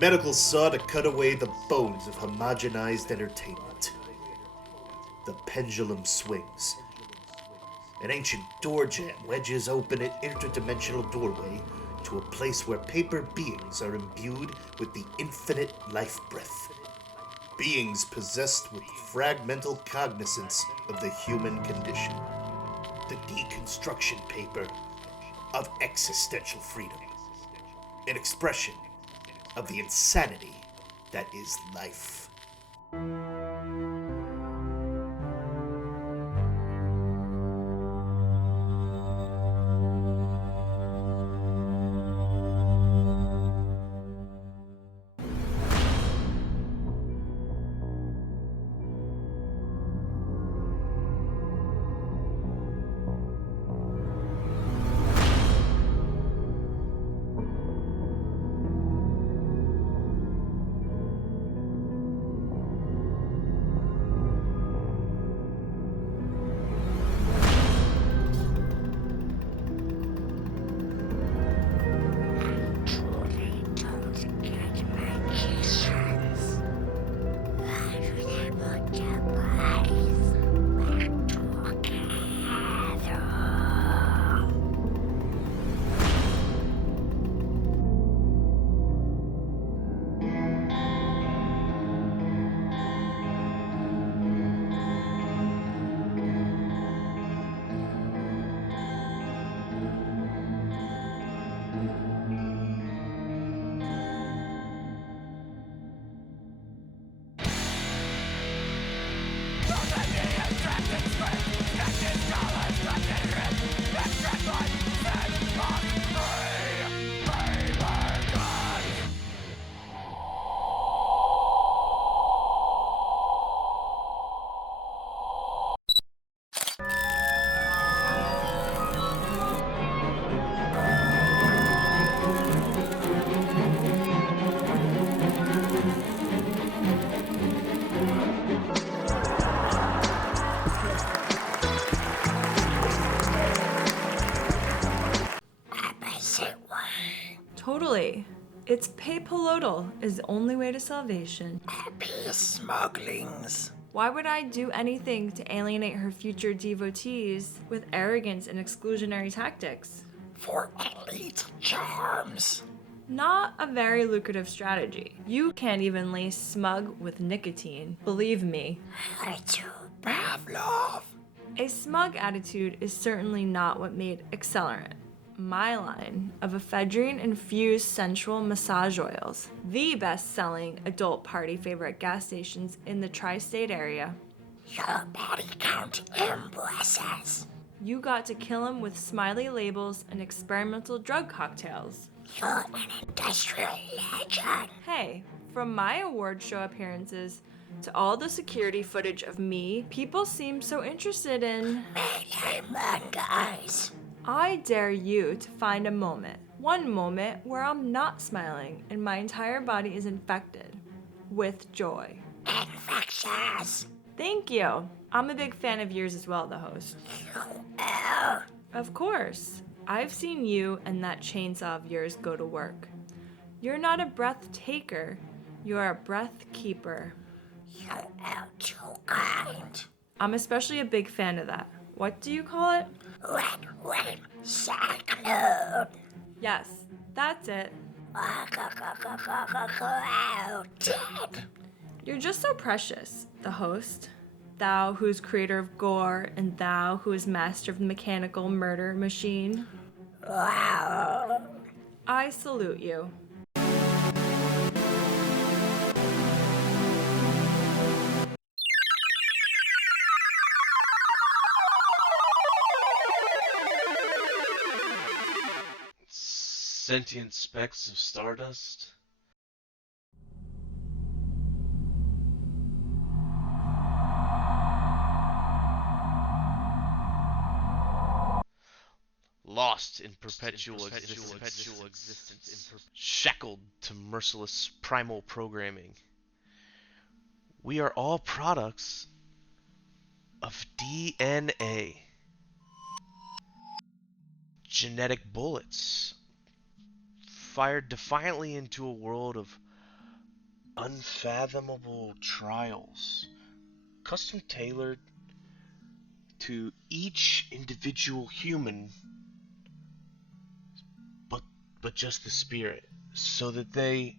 medical saw to cut away the bones of homogenized entertainment. The pendulum swings. An ancient doorjamb wedges open an interdimensional doorway to a place where paper beings are imbued with the infinite life breath. Beings possessed with fragmental cognizance of the human condition. The deconstruction paper of existential freedom. An expression of the insanity that is life. Totally. It's pay-palodal is the only way to salvation. Peace smugglings. Why would I do anything to alienate her future devotees with arrogance and exclusionary tactics? For elite charms. Not a very lucrative strategy. You can't even lay smug with nicotine. Believe me. Pavlov. A smug attitude is certainly not what made Accelerant, my line of ephedrine-infused sensual massage oils, the best-selling adult party favorite at gas stations in the tri-state area. Your body count impresses. You got to kill him with smiley labels and experimental drug cocktails. You're an industrial legend. Hey, from my award show appearances to all the security footage of me, people seem so interested in Melee Mondays. I dare you to find a moment, one moment where I'm not smiling and my entire body is infected with joy. Infectious. Thank you. I'm a big fan of yours as well, the host. Of course. I've seen you and that chainsaw of yours go to work. You're not a breath taker, you're a breath keeper. You're out too kind. I'm especially a big fan of that. What do you call it? Red Rain Cyclone. Yes, that's it. Dead. You're just so precious, the host. Thou who is creator of gore, and thou who is master of the mechanical murder machine. Wow. I salute you. Sentient Specks of Stardust? Lost in perpetual existence, shackled to merciless primal programming. We are all products of DNA. Genetic bullets fired defiantly into a world of unfathomable trials, custom tailored to each individual human, but just the spirit, so that they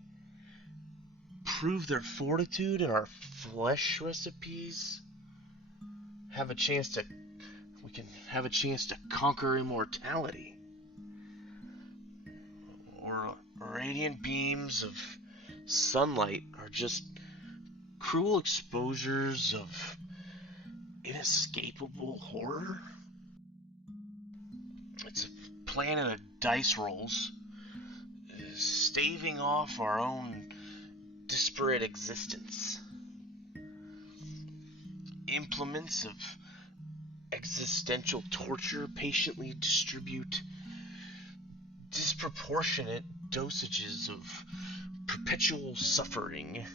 prove their fortitude and our flesh recipes we can have a chance to conquer immortality. Or radiant beams of sunlight are just cruel exposures of inescapable horror. It's a planet of dice rolls, staving off our own disparate existence. Implements of existential torture patiently distribute disproportionate dosages of perpetual suffering.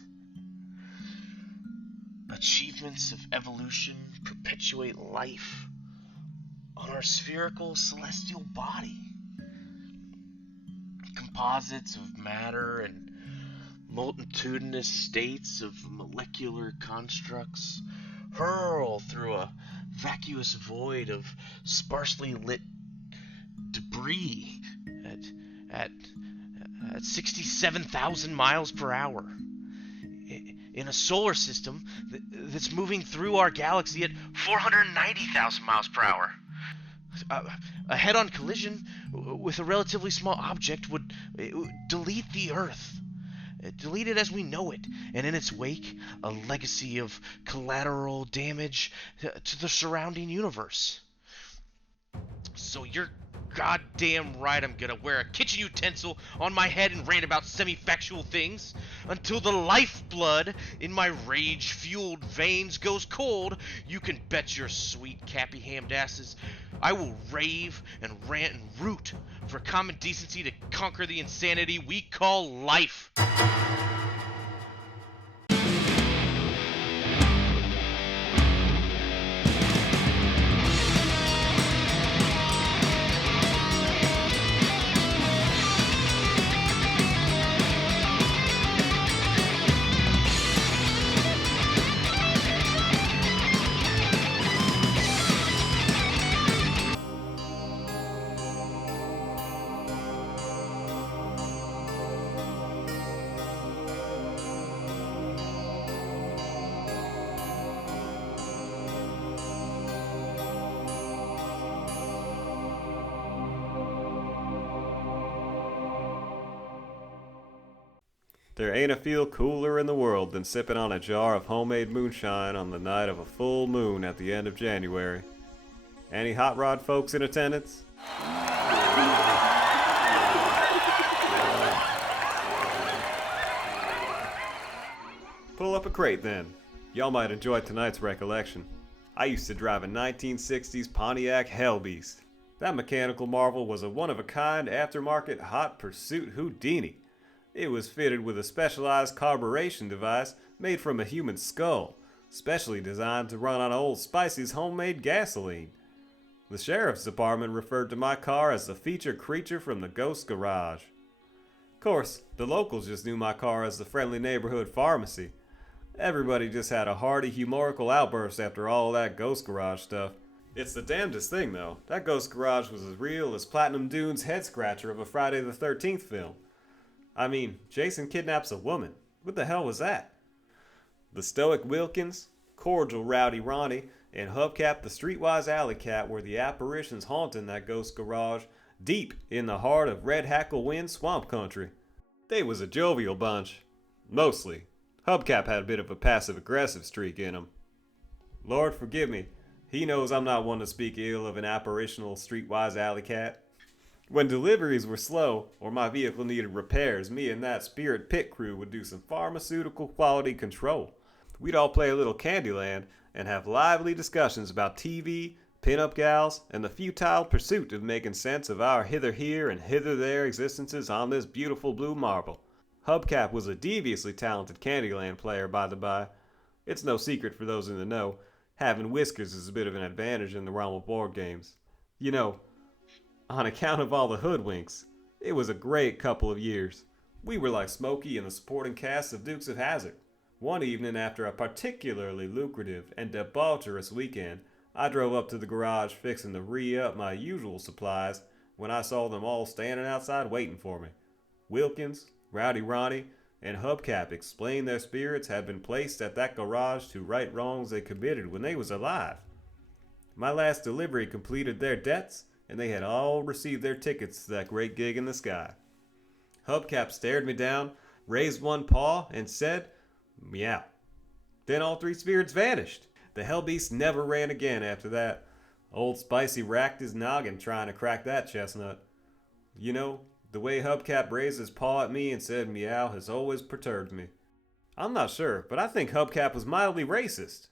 Achievements of evolution perpetuate life on our spherical celestial body. Composites of matter and multitudinous states of molecular constructs hurl through a vacuous void of sparsely lit debris at 67,000 miles per hour in a solar system that's moving through our galaxy at 490,000 miles per hour. A head-on collision with a relatively small object would delete the Earth. Delete it as we know it, and in its wake, a legacy of collateral damage to the surrounding universe. So you're goddamn right I'm gonna wear a kitchen utensil on my head and rant about semi-factual things until the lifeblood in my rage-fueled veins goes cold. You can bet your sweet cappy-hammed asses I will rave and rant and root for common decency to conquer the insanity we call life. There ain't a feel cooler in the world than sipping on a jar of homemade moonshine on the night of a full moon at the end of January. Any hot rod folks in attendance? Pull up a crate then. Y'all might enjoy tonight's recollection. I used to drive a 1960s Pontiac Hellbeast. That mechanical marvel was a one-of-a-kind aftermarket hot pursuit Houdini. It was fitted with a specialized carburation device made from a human skull, specially designed to run on Old Spicy's homemade gasoline. The sheriff's department referred to my car as the feature creature from the ghost garage. Of course, the locals just knew my car as the friendly neighborhood pharmacy. Everybody just had a hearty humorical outburst after all that ghost garage stuff. It's the damnedest thing though, that ghost garage was as real as Platinum Dune's head scratcher of a Friday the 13th film. I mean, Jason kidnaps a woman. What the hell was that? The stoic Wilkins, cordial Rowdy Ronnie, and Hubcap the streetwise alley cat were the apparitions haunting that ghost garage deep in the heart of Red Hackle Wind swamp country. They was a jovial bunch. Mostly. Hubcap had a bit of a passive-aggressive streak in him. Lord forgive me, he knows I'm not one to speak ill of an apparitional streetwise alley cat. When deliveries were slow, or my vehicle needed repairs, me and that spirit pit crew would do some pharmaceutical quality control. We'd all play a little Candyland and have lively discussions about TV, pin-up gals, and the futile pursuit of making sense of our hither-here and hither-there existences on this beautiful blue marble. Hubcap was a deviously talented Candyland player, by the by. It's no secret for those in the know, having whiskers is a bit of an advantage in the realm of board games. You know, on account of all the hoodwinks, it was a great couple of years. We were like Smokey and the supporting cast of Dukes of Hazzard. One evening after a particularly lucrative and debaucherous weekend, I drove up to the garage fixing to re-up my usual supplies when I saw them all standing outside waiting for me. Wilkins, Rowdy Ronnie, and Hubcap explained their spirits had been placed at that garage to right wrongs they committed when they was alive. My last delivery completed their debts, and they had all received their tickets to that great gig in the sky. Hubcap stared me down, raised one paw, and said, "Meow." Then all three spirits vanished. The Hellbeast never ran again after that. Old Spicy racked his noggin trying to crack that chestnut. You know, the way Hubcap raised his paw at me and said meow has always perturbed me. I'm not sure, but I think Hubcap was mildly racist.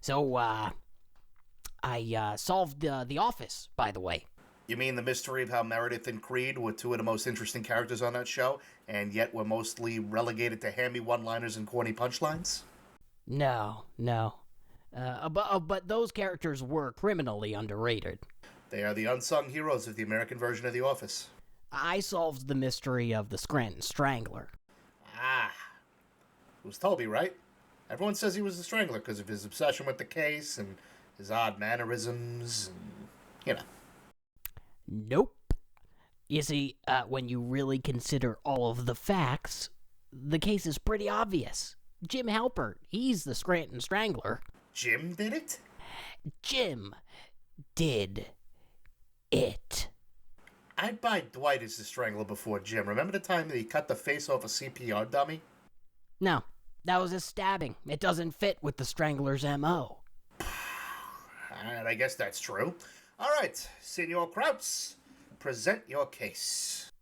So, I solved the office, by the way. You mean the mystery of how Meredith and Creed were two of the most interesting characters on that show, and yet were mostly relegated to hammy one-liners and corny punchlines? No. But those characters were criminally underrated. They are the unsung heroes of the American version of The Office. I solved the mystery of the Scranton Strangler. Ah. It was Toby, right? Everyone says he was the Strangler because of his obsession with the case and his odd mannerisms and, you know. Nope. You see, when you really consider all of the facts, the case is pretty obvious. Jim Halpert, he's the Scranton Strangler. Jim did it? Jim did it. I'd buy Dwight as the Strangler before Jim. Remember the time that he cut the face off a CPR dummy? No, that was a stabbing. It doesn't fit with the Strangler's M.O. And I guess that's true. All right, Senor Crouts, present your case.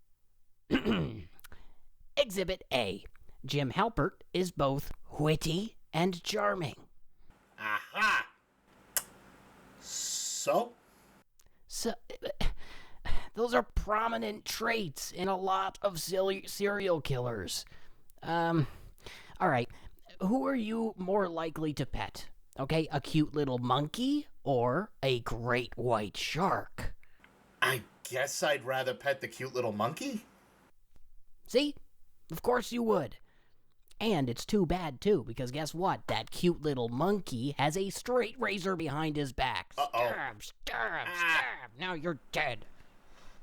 Exhibit A. Jim Halpert is both witty and charming. Aha! So, those are prominent traits in a lot of serial killers. All right, who are you more likely to pet? Okay, a cute little monkey or a great white shark? I guess I'd rather pet the cute little monkey. See? Of course you would. And it's too bad, too, because guess what? That cute little monkey has a straight razor behind his back. Uh-oh. Stab. Now you're dead.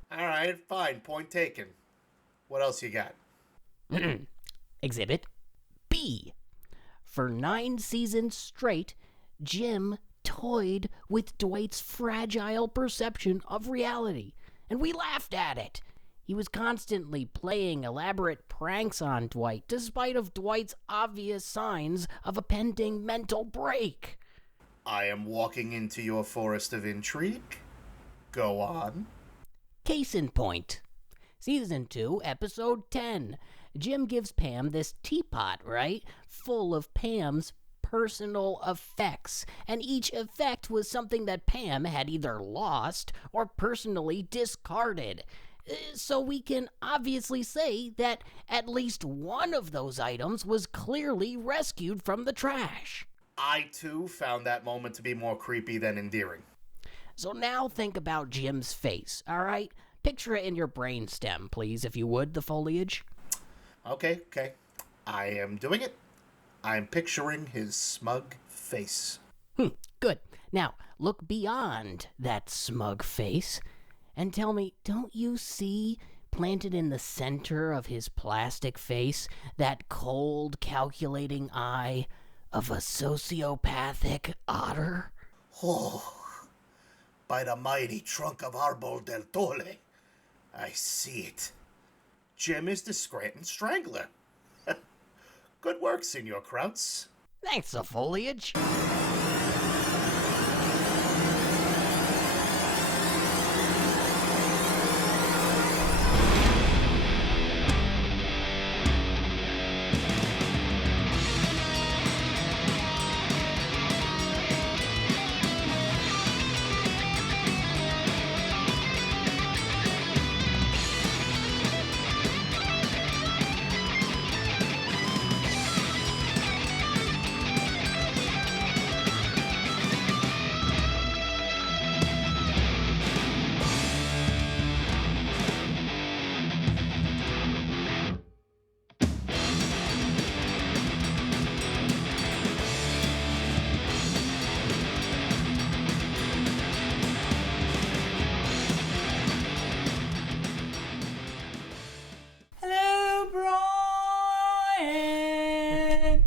All right, fine. Point taken. What else you got? Exhibit B. For 9 seasons straight, Jim toyed with Dwight's fragile perception of reality, and we laughed at it. He was constantly playing elaborate pranks on Dwight, despite of Dwight's obvious signs of a pending mental break. I am walking into your forest of intrigue. Go on. Case in point. Season 2, Episode 10. Jim gives Pam this teapot, right? Full of Pam's personal effects. And each effect was something that Pam had either lost or personally discarded. So we can obviously say that at least one of those items was clearly rescued from the trash. I, too, found that moment to be more creepy than endearing. So now think about Jim's face, all right? Picture it in your brainstem, please, if you would, the Foliage. Okay. I am doing it. I'm picturing his smug face. Good. Now, look beyond that smug face and tell me, don't you see, planted in the center of his plastic face, that cold, calculating eye of a sociopathic otter? Oh, by the mighty trunk of Arbol del Tole, I see it. Jim is the Scranton Strangler. Good work, Senor Crouts. Thanks, the Foliage. again.